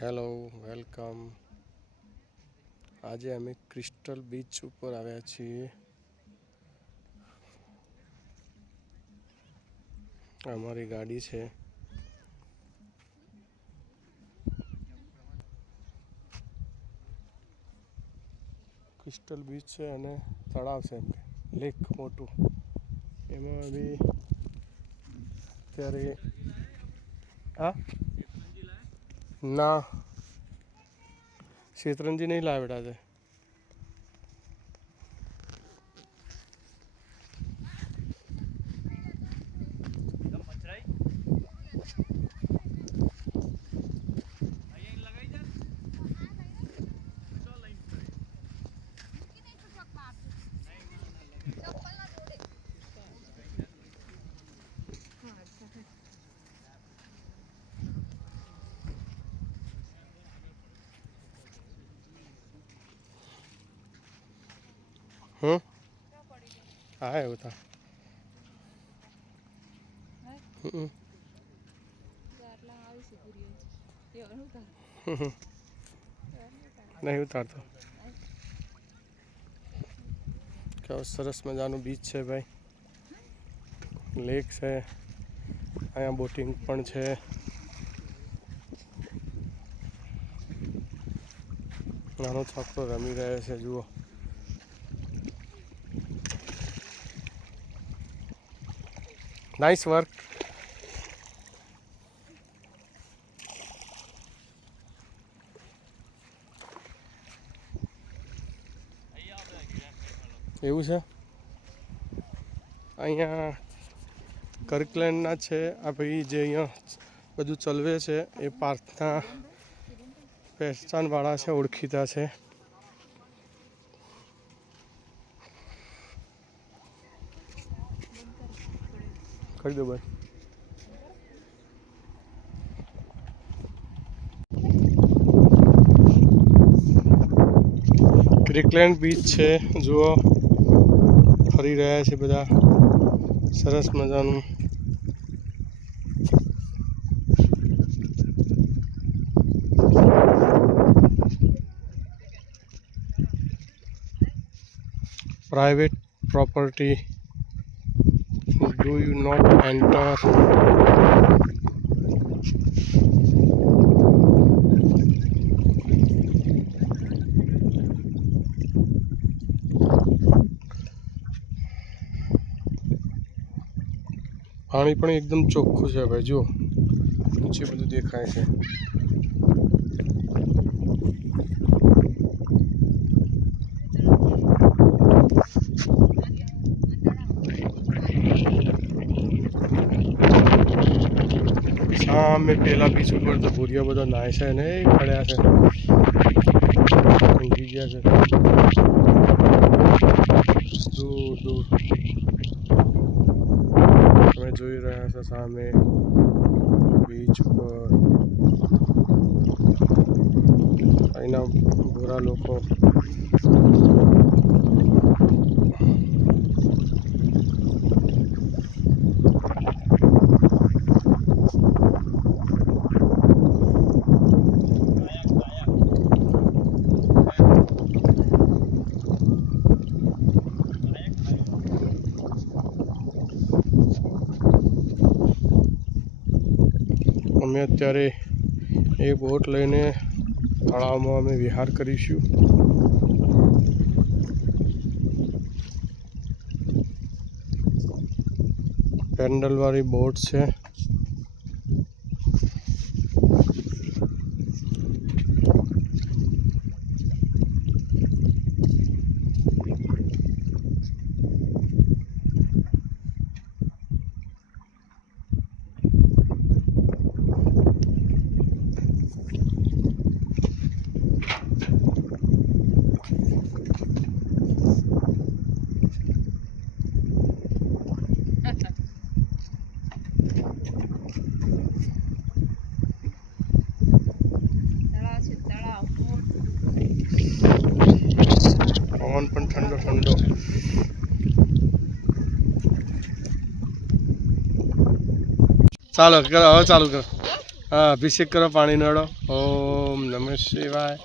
Hello welcome આજે અમે crystal beach ઉપર આવ્યા છીએ. અમારી ગાડી છે. ક્રિસ્ટલ બીચ છે અને તળાવ છે એમ લેક મોટું. એમાં બી અત્યારે, હા? ના. શેતરંજી નહીં લાવ્યા છે. હમ? હા એવું તા. નહીં ઉતારતો. કેવો સરસ મજાનું બીચ છે ભાઈ. લેક છે. અહીંયા બોટિંગ પણ છે. નાનો છોકરો રમી રહ્યો છે જુઓ. નાઇસ વર્ક એવું છે? અહીંયા કર્કલેન્ડના છે, આ ભાઈ જે અહીંયા બધું ચલવે છે, એ પાર્થના પહેચાનવાળા છે, ઓળખીતા છે. કરી દો ક્રિકલેન્ડ બીચ છે. જુઓ. ફરી રહ્યા છે બધા. સરસ મજાનું. Private property. Do you not enter? પાણી પણ એકદમ ચોખ્ખું છે ભાઈ જુઓ નીચે બધું દેખાય છે સામે પેલા બીચ ઉપર તો ભૂરિયા બધા નાય છે ને એ પડ્યા છે ઊંઘી ગયા છે દૂર દૂર તમે જોઈ રહ્યા છો સામે બીચ ઉપર અહીંના ગોરા લોકો અમે અત્યારે એ બોટ લઈને તળાવમાં અમે વિહાર કરીશું. પેન્ડલવાળી બોટ છે. પવન પણ ઠંડો ઠંડો ચાલો કરો હવે ચાલુ કરો હા અભિષેક કરો પાણી નડો ઓમ નમઃ શિવાય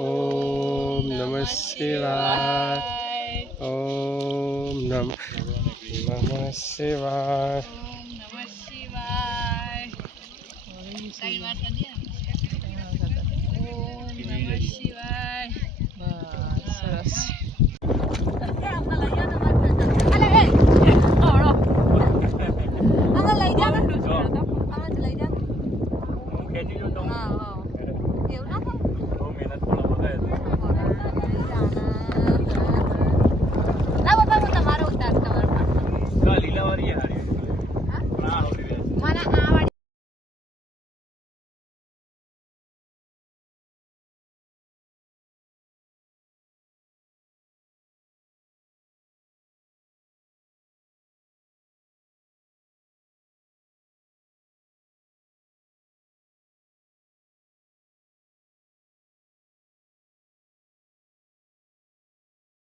ઓમ નમઃ શિવાય ઓમ નમ નમઃ શિવાય નમઃ શિવાય સાઈડ વાર કરી દે ને. ઓમ નમઃ શિવાય us.